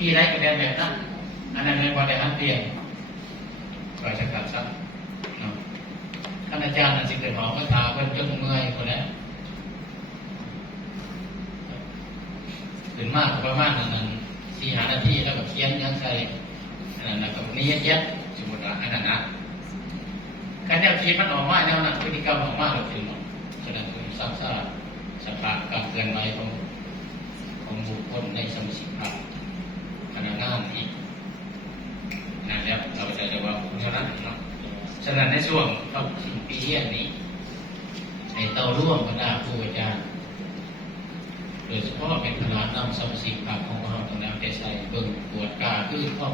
ปีไรก็ได้แบบนั้นอันนั้นในบริหารเปลี่ยนราชการซักท่านอาจารย์นั่นสิเกิดหมอก็ถามคนจนเมื่อยคนนั้นถึงมากประมาณนั้น4-5 นาทีแล้วก็เขียนยังใส่อันนั้นแล้วก็นี้เย็ดสมมติว่าอันนั้นนะการแนวคิดมันออกมาแนวนั้นพฤติกรรมออกมาเราถึงฉะนั้นคือสร้างสร้างสภาพการเตือนไว้ของบุคคลในสมสิทธิภาพขณะงานอีกนั่นแล้วเราจะเรียกว่าเท่านั้นเนาะฉะนั้นในช่วงเข้าถึงปีเยี่ยนี้ให้เต้าร่วมกันได้ครูอาจารย์โดยเฉพาะเป็นคณะนำสมสิทธิภาพของเราตรงนั้นไปใส่เบิ่งปวดกาคือข้อ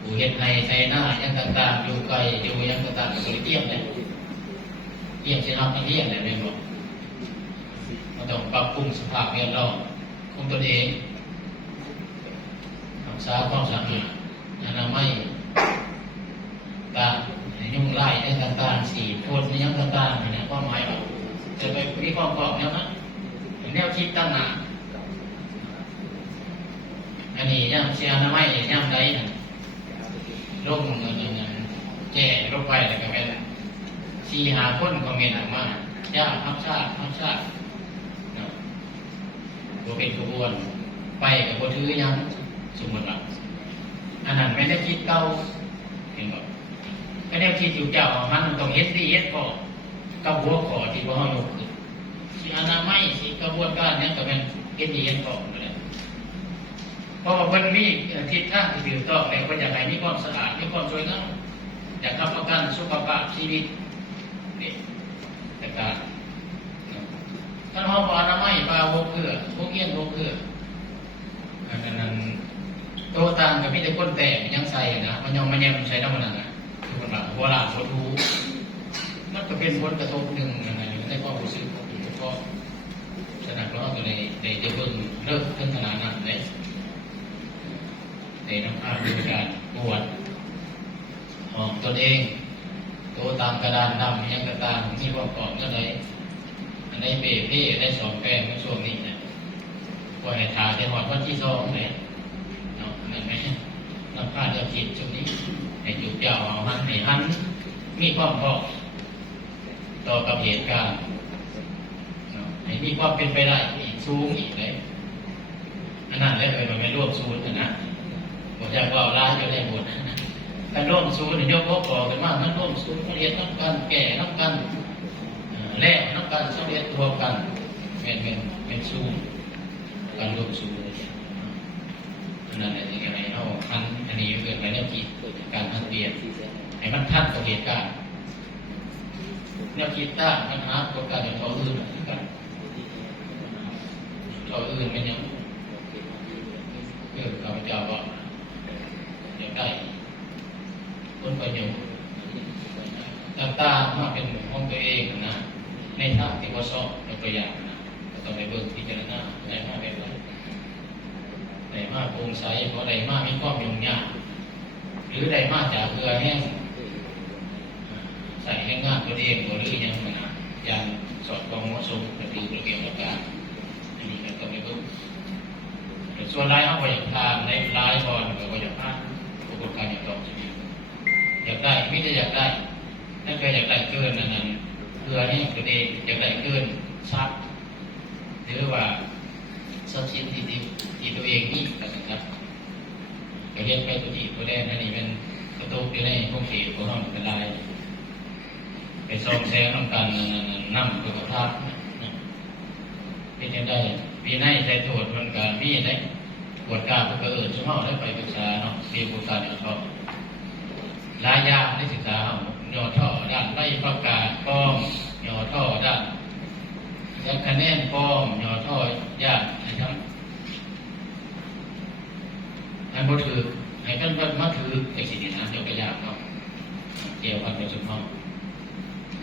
ผู้เห็นในใส่หน้ายังต่างๆอยู่ไกลอยู่ยังต่างๆอยู่เยี่ยมเลยเยี่ยมเช่นเราไม่เยี่ยมเลยไม่บอกมันต้องปรับปรุงสภาพแวดล้อมของตนเองรักษาความสะอาดอนามัยการยุ่งไล่ยังต่างๆสีโทษยังต่างๆเนี่ยความหมายว่าจะไปวิเคราะห์กรอบแนวนั้นแนวคิดตั้งหนาอันนี้ย่ำเชียร์อนามัยย่ำไรนะโรคเงินแก่โรคไฟอะไรก็ไม่ได้4-5 คนก็มีหนักมากยากทับชาติตัวเป็นขบวนไปกับบัวถือยังสมมติว่าอันนั้นไม่ได้คิดเก่าเห็นบ่ไม่ได้คิดอยู่เจ้ามันต้องเฮ็ดดีเฮ็ดพอกับหัวขอที่พ่อเขายกขึ้นสีอนามัยสีกระบวนการนี้ก็เป็นเฮ็ดดีเฮ็ดพอไปเลยเพราะว่าคนมีทิศทางที่ถูกต้องแล้วก็อยากให้มีความสะอาดมีความสวยงามอยากทำประกันสุขภาพชีวิตนี่แต่การท่านห้องอนามัยปลาโวเกือพวกเงี้ยนโวเกืออันนั้นโตต่างกับพี่แต่คนแต่ยังใส่นะมันยังไม่ใช้น้ำมันนะคือคนแบบโบราณโบทูมันก็เป็นผลกระทบหนึ่งยังไงในความรู้สึกของผู้ก็ฉะนั้นเราก็เลยได้เบิ่งเลิกขึ้นขนาดนั้นเลยในน้ำพาดูการปวดหอมตนเองโตตามกระดานดำยังกระตามมีความกรอบก็เลยอันได้เปเพ่ได้สองแป้งในช่วงนี้นะว่าให้ทาในหอดวันที่2เลยเนาะนั่นไหมน้ำพาเดียวคิดช่วงนี้ให้จุดเจ้าเอาหันให้หันมีความพอต่อกับเหตุการณ์ให้มีความเป็นไปได้อีกสูงอีกเลยอันนั้นได้เลยมันไม่ร่วมศูนย์นะผมอยากว่าร้ายจะได้หมดการร่วมศูนย์ยกพวกก่อกันมากนั้นร่วมศูนย์เรียนน้ำกันแก่น้ำกันแลกน้ำกันสำเร็จรวมกันเป็นศูนย์การร่วมศูนย์อันนั้นอะไรยังไงเอาทันอันนี้เกิดไปแล้วจิตการทันเปลี่ยนให้มันทันกับเหตุการณ์แนวคิดต้านปัญหาตัวการอย่างเขาอื่นกันเขาอื่นเป็นยังข้าพเจ้าว่าอยากได้ผลประโยชน์ต่างๆมาเป็นของตัวเองนะในทางที่เขาสอบตัวอย่างนะต้องไปเบิ่งพิจารณาได้มากแบบไหนได้มากโปร่งใสเพราะได้มากมีความยุ่งยากหรือได้มากจากเกลือแห้งใส่ให้งานตัวเองตัวหรือยังไงนะอย่างสอดคล้องเหมาะสมกับดูระเบียบประการอันนี้ก็ต้องไปเบิ่งส่วนรายเขาก็อยากทานในรายบอลก็อยากทานกระบวนการอยากตอบชีวิตอยากได้ไม่ได้อยากได้นั่นคืออยากได้เกินนั้นเพื่อให้ตัวเองอยากได้เกินทรัพย์หรือว่าทรัพย์สินที่ตัวเองนี่ก็นะครับก็เรียกไปตัวที่ตัวแรกนั่นนี่เป็นกระตุ้นอยู่ในพวกเขตของเราเป็นลายไปซ่อมแซมน้ำกันนั่งตัวกระทับเป็นยังไงมีในใจตรวจมันการมีในปวดกล้าปวดกระเอิญช่วงได้ไปศึกษาเนาะที่ผู้การเนี่ยชอบลายาได้ศึกษาย่อท่อด้านไล่ประกาศป้อมย่อท่อด้านแล้วคะแนนป้อมย่อท่อยากนะครับอันบ่ถือให้ท่านมาถือไอ้สิ่งนี้นะเดี๋ยวก็ยากเนาะเกี่ยวกับประชุมห้อง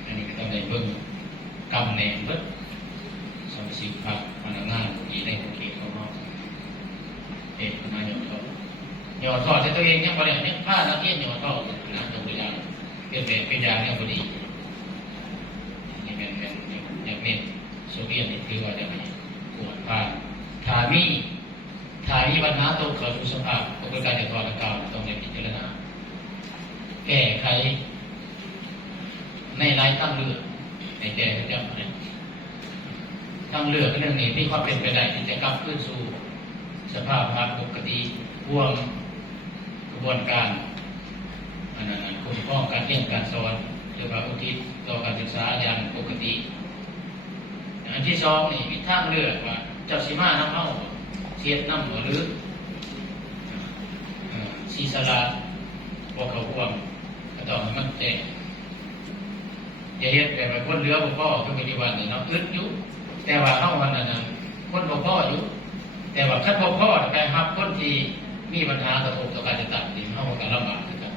อันนี้ก็ต้องได้เบิ่งกำแหน่งเบิดสมศิษย์พระพนักงานที่ได้โอเคเขาห้องเอกนายย่อท่อแต่ตัวเองยังประเดี๋ยวนี้ผ้านักเรียนย่อท่อนะตัวอย่างเป็นแบบเป็นอย่างนี้พอดีนี่เป็นอย่างนี้โซเวียตนี่คือว่าจะไม่ปวดผ้าทามี ถ้ามีปัญหาตกเข้าสู่สภาพกระบวนการจัดการต่างๆต้องได้พิจารณาแก้ไขในรายตั้งเลือกในแก้ก็จะตั้งเลือกเรื่องนี้มีความเป็นไปได้ที่จะกลับคืนสู่สภาพปกติร่วมกระบวนการคุ้มครองการเรียนการสอนหรือว่าอุทิศต่อการศึกษาอย่างปกติอันที่สองนี่มีทางเลือกว่าเจ้าสิมาน้ำเมาเสียดน้ำหรือศีสละพวกเขาพวกก็ต้องมันแจ้งอย่าเฮ็ดแบบว่าคนเรือบ่พ่อทุกปัจจุบันนี่เนาะอึดอยู่แต่ว่าเฮาวันนั้นคนบ่พ่ออยู่แต่ว่าคันบ่พ่อไปรับคนที่มีปัญหากระทบต่อการจะตัดสินเฮาก็ลำบากคือกัน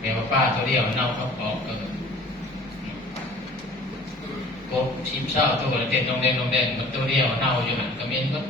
แม่ว่าป้าตัวเดียวเน่าเขาออกก็กบชิมเช้าตัวเต้นนองแดงมันตัวเดียวเน่าอยู่หั่นก็เหม็นก็